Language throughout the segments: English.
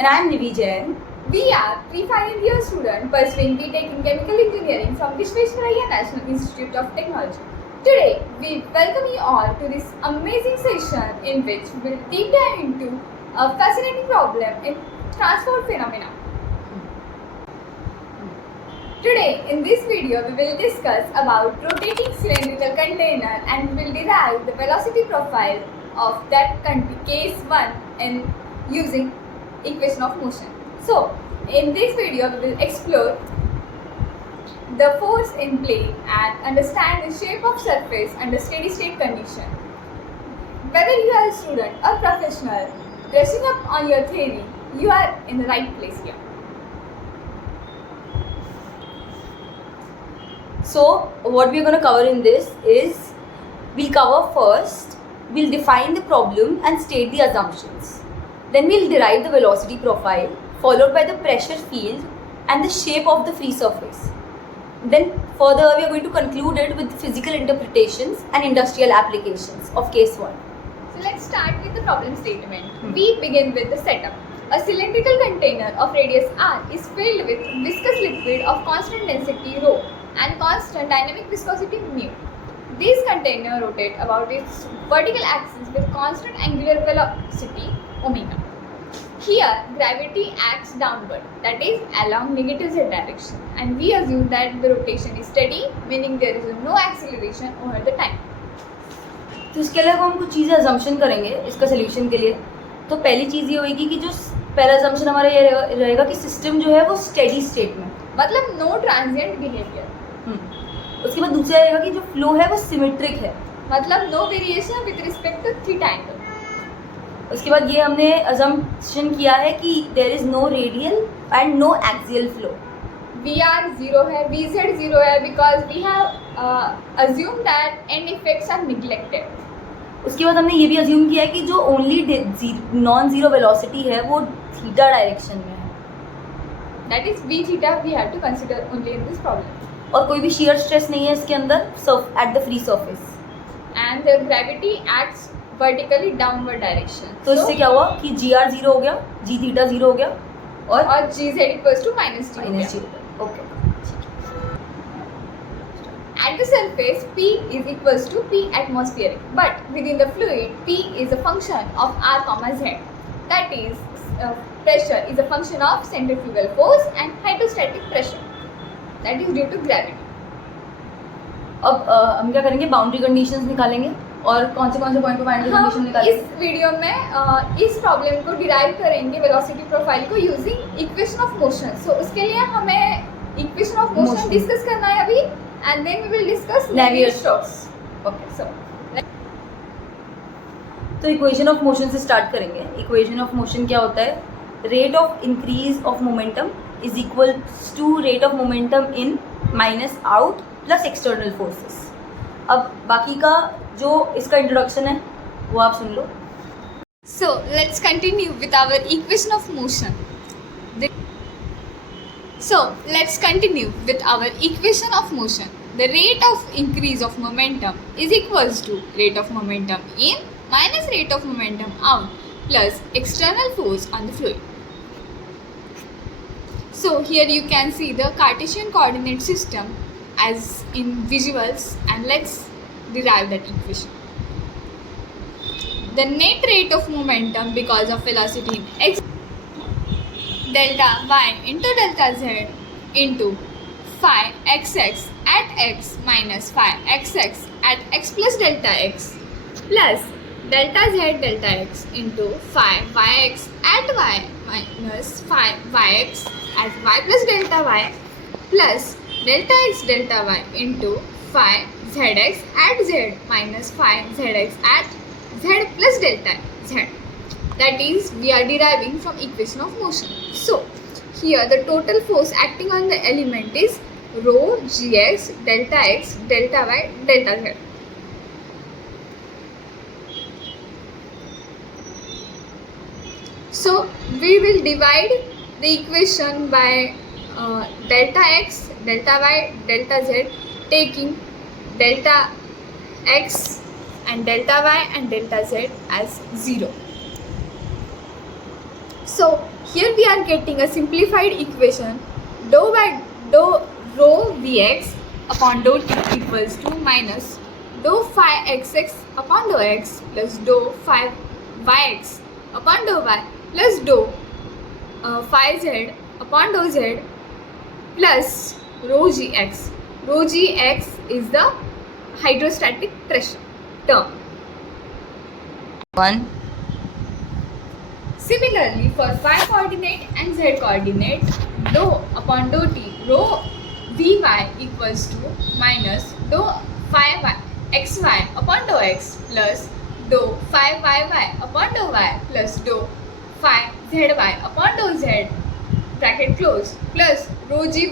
And I am Nivi Jain. We are three final year students pursuing BTech in Chemical Engineering from Vishweshwaraya National Institute of Technology. Today, we welcome you all to this amazing session in which we will deep dive into a fascinating problem in transport phenomena. Today, in this video, we will discuss about rotating cylindrical container and we will derive the velocity profile of that case 1 in using equation of motion. So, in this video, we will explore the force in play and understand the shape of surface under steady state condition. Whether you are a student or professional, brushing up on your theory, you are in the right place here. So, what we are going to cover in this is, we'll cover first, we'll define the problem and state the assumptions. Then we'll derive the velocity profile, followed by the pressure field and the shape of the free surface. Then further, we are going to conclude it with physical interpretations and industrial applications of case 1. So let's start with the problem statement. We begin with the setup. A cylindrical container of radius r is filled with viscous liquid of constant density ρ and constant dynamic viscosity mu. These containers rotate about its vertical axis with constant angular velocity omega. Here, gravity acts downward, that is along negative z direction, and we assume that the rotation is steady, meaning there is no acceleration over the time. तो इसके अलावा हम कुछ चीज़ें assumption करेंगे इसका solution के लिए. तो पहली चीज़ ये होगी कि जो पहला assumption हमारा ये रहेगा कि system जो है वो steady state में, मतलब no transient behavior. उसके बाद दूसरा रहेगा कि जो flow है वो symmetric है, मतलब no variation with respect to theta angle. उसके बाद ये हमने assumption किया है कि there is no radial and no axial flow. VR 0 है, VZ 0 है because we have assumed that end effects are neglected. उसके बाद हमने ये भी assume किया है कि जो only non zero velocity है वो theta direction में है. That is V theta we have to consider only in this problem. और कोई भी shear stress नहीं है इसके अंदर at the free surface. And the gravity acts vertically downward direction. तो इससे क्या हुआ कि GR 0 हो गया, G theta 0 हो गया और GZ equals to minus G. Okay. At the surface, P is equals to P atmospheric, but within the fluid, P is a function of R comma Z. That is, pressure is a function of centrifugal force and hydrostatic pressure. That is due to gravity. अब हम क्या करेंगे, boundary conditions निकालेंगे और कौन से point पे boundary condition निकालेंगे. इस वीडियो में इस प्रॉब्लम को डिराइव करेंगे वेलोसिटी प्रोफाइल को यूजिंग इक्वेशन ऑफ मोशन. सो उसके लिए हमें इक्वेशन ऑफ मोशन डिस्कस करना है अभी, and then we will discuss Navier-Stokes. Okay, so तो इक्वेशन ऑफ मोशन से स्टार्ट करेंगे. इक्वेशन ऑफ मोशन क्या होता है? Rate of increase of momentum is equal to rate of momentum in minus out plus external forces. अब बाकी का जो इसका इंट्रोडक्शन है वो आप सुन लो. So let's continue with our equation of motion. The rate of increase of momentum is equals to rate of momentum in minus rate of momentum out plus external force on the fluid. So here you can see the Cartesian coordinate system as in visuals, and let's derive that equation. The net rate of momentum because of velocity in x delta y into delta z into phi xx at x minus phi xx at x plus delta x plus delta z delta x into phi yx at y minus phi yx at y plus delta y plus delta y into phi zx at z minus phi zx at z plus delta z. That is, we are deriving from equation of motion. So here the total force acting on the element is rho gx delta x delta y delta z. So we will divide the equation by delta x delta y delta z, taking delta x and delta y and delta z as 0. So here we are getting a simplified equation dou by dou rho vx upon dou t equals to minus dou phi xx upon dou x plus dou phi yx upon dou y plus dou phi z upon dou z plus rho gx. Rho gx is the hydrostatic pressure term. 1. Similarly, for y coordinate and z coordinate, dou upon dou t rho vy equals to minus dou phi xy upon dou x plus dou phi yy upon dou y plus dou phi zy upon dou z bracket close plus rho gy.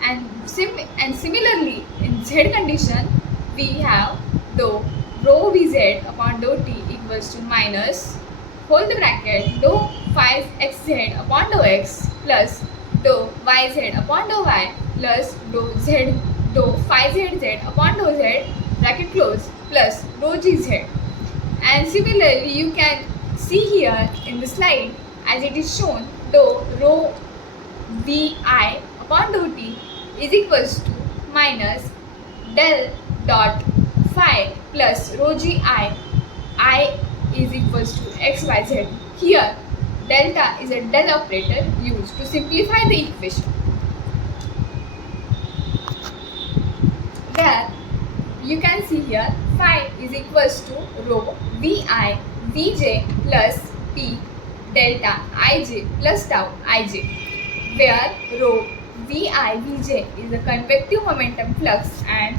And similarly in z condition we have dou rho vz upon dou t equals to minus hold the bracket dou phi xz upon dou x plus dou yz upon dou y plus dou phi zz upon dou z bracket close plus rho gz. And similarly you can see here in the slide as it is shown dou rho vi upon dou t is equals to minus del dot phi plus rho gi I is equals to xyz. Here delta is a del operator used to simplify the equation. There you can see here phi is equals to rho vi vj plus p delta ij plus tau ij, where rho vi vj is the convective momentum flux and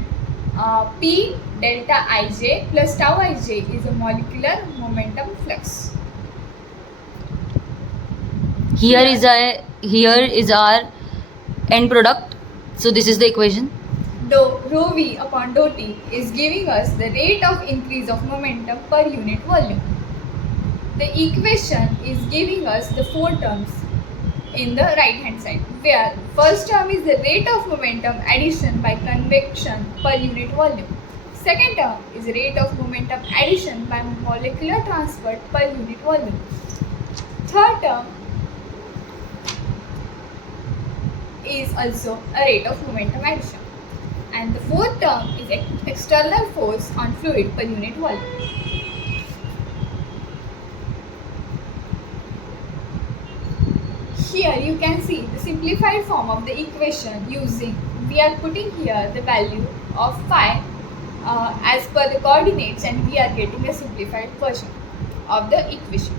p delta ij plus tau ij is a molecular momentum flux. Here is our end product. So this is the equation. Dou rho v upon dou t is giving us the rate of increase of momentum per unit volume. The equation is giving us the four terms in the right hand side, where first term is the rate of momentum addition by convection per unit volume. Second term is rate of momentum addition by molecular transfer per unit volume. Third term is also a rate of momentum addition. And the fourth term is external force on fluid per unit volume. Here you can see the simplified form of the equation using, we are putting here the value of phi as per the coordinates and we are getting a simplified version of the equation.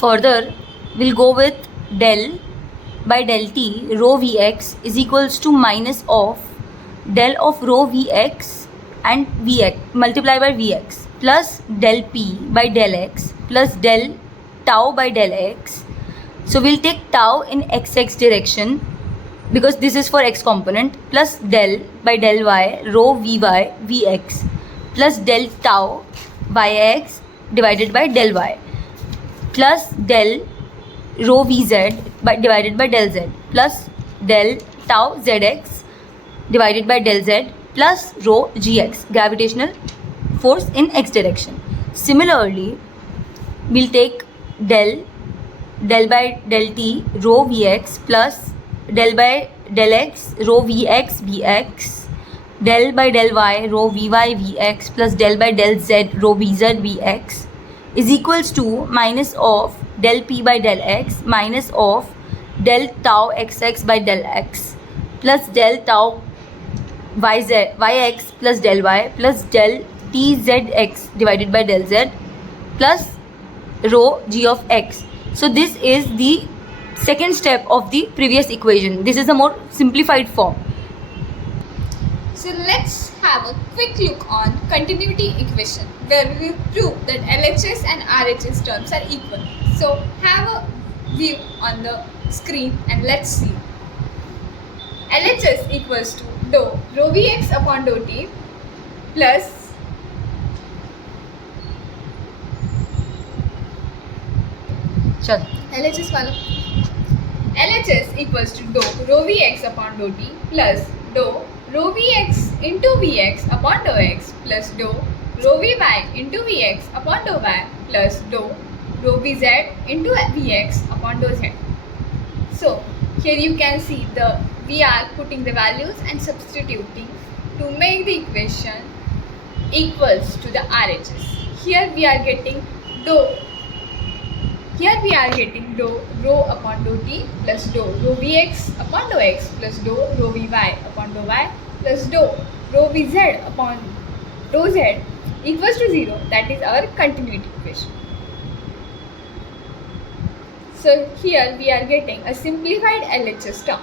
Further, we'll go with del by del t rho vx is equals to minus of del of rho vx and vx multiplied by vx plus del p by del x plus del tau by del x. So we'll take tau in xx direction because this is for x component plus del by del y rho vy vx plus del tau yx divided by del y plus del rho vz divided by del z plus del tau zx divided by del z plus rho gx, gravitational force in x direction. Similarly, we'll take del by del t rho vx plus del by del x rho vx del by del y rho vy vx plus del by del z rho vz vx is equals to minus of del p by del x minus of del tau xx by del x plus del tau yx plus del y plus del tzx divided by del z plus rho g of x. So this is the second step of the previous equation. This is a more simplified form. So let's have a quick look on continuity equation where we will prove that LHS and RHS terms are equal. So have a view on the screen and let's see. LHS equals to dou rho Vx upon dou T plus चल LHS वाला LHS equals to dou rho Vx upon dou t plus dou rho Vx into Vx upon dou x plus dou rho Vy into Vx upon dou y plus dou rho Vz into Vx upon dou z. So here you can see we are putting the values and substituting to make the equation equals to the RHS. Here we are getting dou rho upon dou t plus dou rho Vx upon dou x plus dou rho Vy upon dou y plus dou rho Vz upon dou z equals to 0. That is our continuity equation. So here we are getting a simplified LHS term.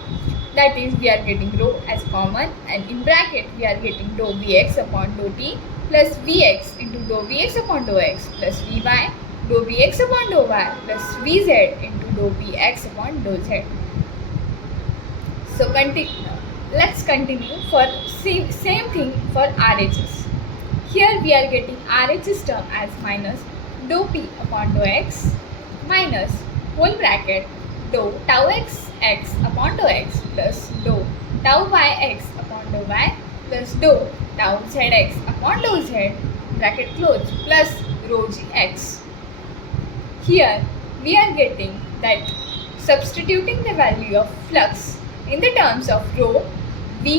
That is, we are getting rho as common, and in bracket we are getting dou Vx upon dou t plus Vx into dou Vx upon dou x plus Vy dou Vx upon dou y plus Vz into dou Vx upon dou z. So let's continue for same thing for RHS. Here we are getting RHS term as minus dou p upon dou x minus whole bracket dou tau x upon dou x plus dou tau yx upon dou y plus dou tau zx upon dou z bracket close plus rho gx. Here we are getting that substituting the value of flux in the terms of rho vi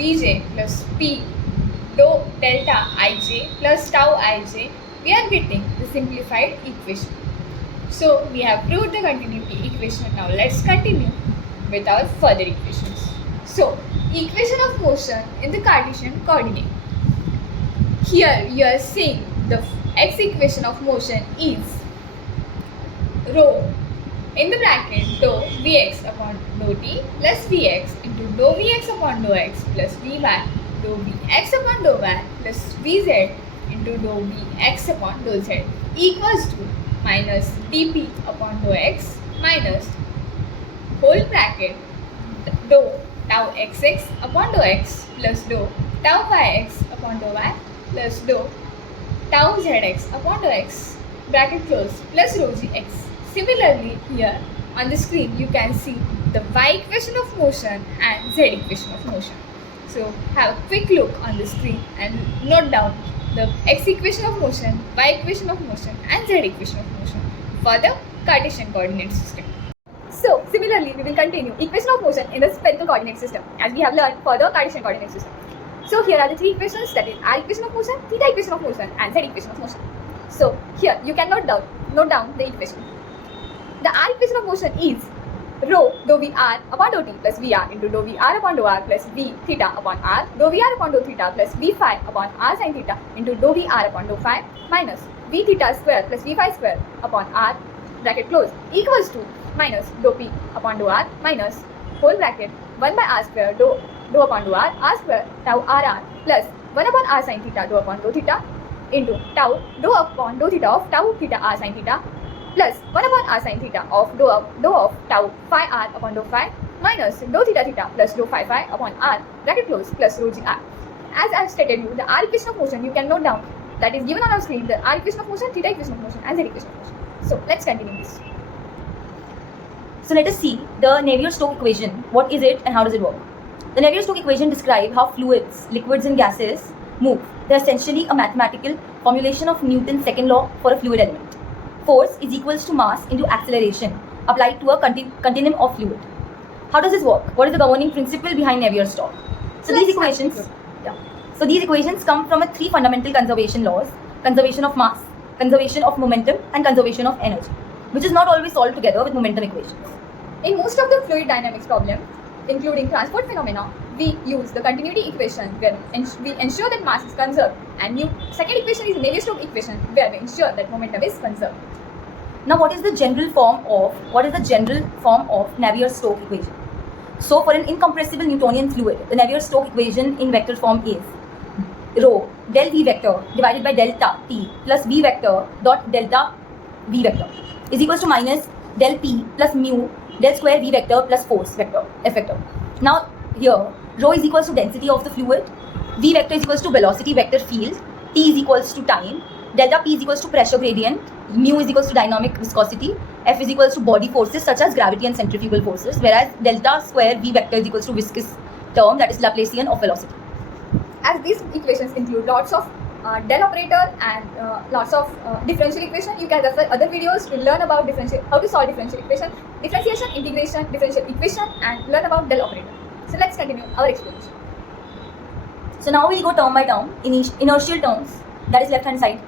vj plus p dou delta ij plus tau ij, we are getting the simplified equation. So we have proved the continuity equation. Now let's continue with our further equations. So equation of motion in the Cartesian coordinate. Here you are seeing the x equation of motion is rho in the bracket dou Vx upon dou t plus Vx into dou Vx upon dou x plus Vy dou Vx upon dou y plus Vz into dou Vx upon dou z equals to minus dp upon dou x minus whole bracket dou tau xx upon dou x plus dou tau yx upon dou y plus dou tau zx upon dou x bracket close plus rho gx. Similarly, here on the screen you can see the y equation of motion and z equation of motion. So have a quick look on the screen and note down the x equation of motion, y equation of motion and z equation of motion for the Cartesian coordinate system. So similarly we will continue equation of motion in the spherical coordinate system as we have learned for the Cartesian coordinate system. So here are the three equations, that is r equation of motion, theta equation of motion and z equation of motion. So here you can note down the equation. The r equation of motion is rho dou Vr upon dou t plus Vr into dou Vr upon dou r plus V theta upon r, dou Vr upon dou theta plus V phi upon r sin theta into dou Vr upon dou phi minus V theta square plus V phi square upon r bracket close equals to minus dou p upon dou r minus whole bracket 1 by r square dou upon dou r square tau rr plus 1 upon r sin theta dou upon dou theta into tau dou upon dou theta of tau theta r sin theta plus 1 upon r sin theta of dou of tau phi r upon dou phi minus dou theta theta plus dou phi phi upon r bracket close plus rho g r. As I have stated you, the r equation of motion you can note down, that is given on our screen, the r equation of motion, theta equation of motion and z equation of motion. So let's continue this. So let us see the Navier-Stokes equation. What is it and how does it work? The Navier-Stokes equation describes how fluids, liquids and gases move. They are essentially a mathematical formulation of Newton's second law for a fluid element. Force is equals to mass into acceleration applied to a continuum of fluid. How does this work? What is the governing principle behind Navier-Stokes? So these equations come from three fundamental conservation laws: conservation of mass, conservation of momentum and conservation of energy, which is not always solved together with momentum equations. In most of the fluid dynamics problems, including transport phenomena, we use the continuity equation where we ensure that mass is conserved, and second equation is the Navier-Stokes equation where we ensure that momentum is conserved. Now, what is the general form of Navier-Stokes equation? So, for an incompressible Newtonian fluid, the Navier-Stokes equation in vector form is rho del v vector divided by delta t plus v vector dot delta v vector is equals to minus del p plus mu del square v vector plus force vector f vector. Now here rho is equals to density of the fluid, v vector is equals to velocity vector field, t is equals to time, delta p is equals to pressure gradient, mu is equals to dynamic viscosity, F is equals to body forces such as gravity and centrifugal forces, whereas delta square V vector is equals to viscous term, that is Laplacian of velocity. As these equations include lots of del operator and lots of differential equation, you can refer other videos to learn about how to solve differential equation, differentiation, integration, differential equation, and learn about del operator. So let's continue our explanation. So now we'll go term by term in inertial terms, that is left hand side.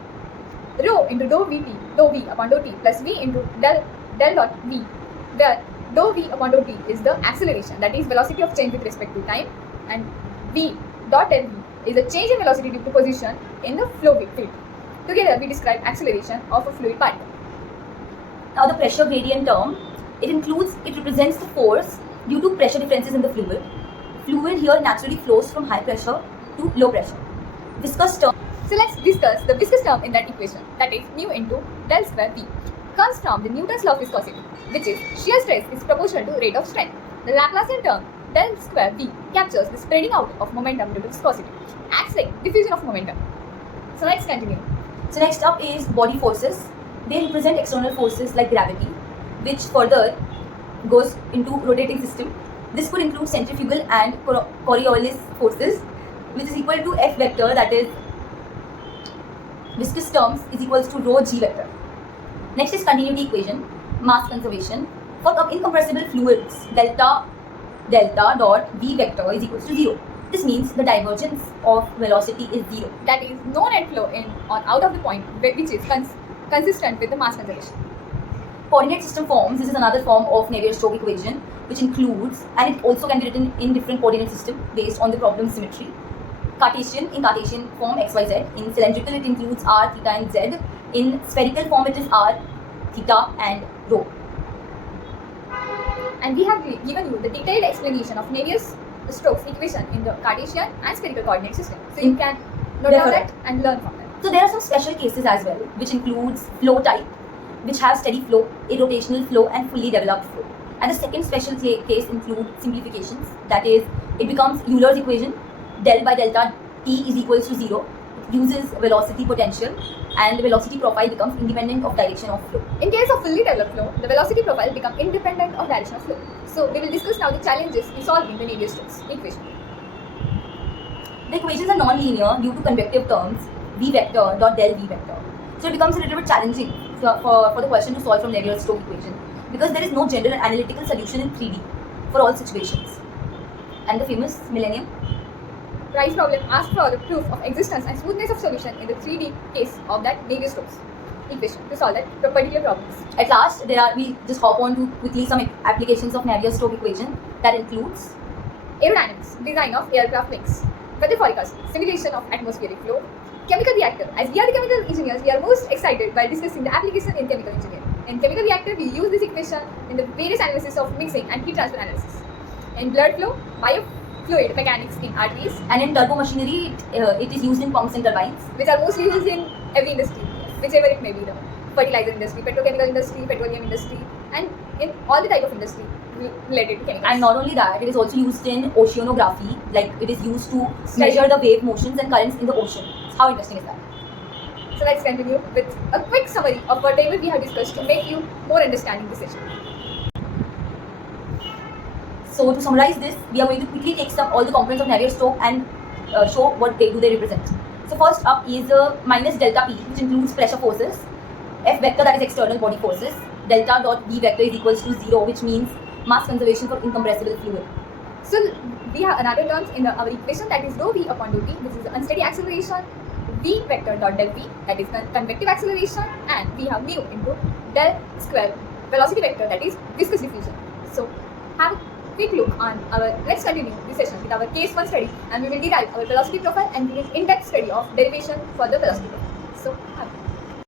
Rho into dou Vt, dou V upon dou T plus V into del dot V, where dou V upon dou T is the acceleration, that is velocity of change with respect to time, and V dot del V is a change in velocity due to position in the flow field. Together we describe acceleration of a fluid particle. Now the pressure gradient term, it represents the force due to pressure differences in the fluid. Fluid here naturally flows from high pressure to low pressure. Viscous term. So let's discuss the viscous term in that equation, that is mu into del square V. Comes from the Newton's law of viscosity, which is shear stress is proportional to rate of strength. The Laplacian term del square V captures the spreading out of momentum due to viscosity, acts like diffusion of momentum. So let's continue. So next up is body forces. They represent external forces like gravity, which further goes into rotating system. This could include centrifugal and Coriolis forces, which is equal to F vector, that is viscous terms is equals to rho G vector. Next is continuity equation, mass conservation. For incompressible fluids, delta dot V vector is equals to 0. This means the divergence of velocity is 0. That is no net flow in or out of the point, which is consistent with the mass conservation. Coordinate system forms, this is another form of Navier-Stokes equation, which includes, and it also can be written in different coordinate system based on the problem symmetry. Cartesian, in Cartesian form xyz. In cylindrical it includes r, theta and z. In spherical form it is r, theta and rho. And we have given you the detailed explanation of Navier-Stokes equation in the Cartesian and spherical coordinate system. So you can note down that and learn from them. So there are some special cases as well, which includes flow type, which have steady flow, irrotational flow and fully developed flow. And the second special case includes simplifications, that is, it becomes Euler's equation, del by delta T is equals to 0, it uses velocity potential, and the velocity profile becomes independent of direction of flow. In case of fully developed flow, the velocity profile becomes independent of direction of flow. So we will discuss now the challenges in solving the Navier-Stokes equation. The equations are non-linear due to convective terms, V vector dot del V vector. So it becomes a little bit challenging for the question to solve from Navier-Stokes equation, because there is no general analytical solution in 3D for all situations. And the famous millennium price problem asks for the proof of existence and smoothness of solution in the 3D case of that Navier-Stokes equation to solve that particular problems. At last, we just hop on to quickly some applications of Navier-Stokes equation that includes aerodynamics, design of aircraft wings, weather forecast, simulation of atmospheric flow, chemical reactor. As we are the chemical engineers, we are most excited by discussing the application in chemical engineering. In chemical reactor, we use this equation in the various analysis of mixing and heat transfer analysis. In blood flow, biofluid mechanics in arteries, and in turbo machinery, it is used in pumps and turbines, which are mostly used in every industry, whichever it may be, the fertilizer industry, petrochemical industry, petroleum industry, and in all the type of industry related to chemicals. And not only that, it is also used in oceanography, like it is used to measure the wave motions and currents in the ocean. How interesting is that? So let's continue with a quick summary of whatever we have discussed to make you more understanding this session. So to summarize this, we are going to quickly take all the components of Navier-Stokes and show what do they represent. So first up is minus delta P, which includes pressure forces, F vector, that is external body forces, delta dot V vector is equals to 0, which means mass conservation for incompressible fluid. So we have another terms in our equation, that is rho V upon dou T, which is the unsteady acceleration, V vector dot del V, that is convective acceleration, and we have mu into del square velocity vector, that is viscous diffusion. So have a quick look on let's continue this session with our case 1 study, and we will derive our velocity profile and give an in-depth study of derivation for the velocity profile. So have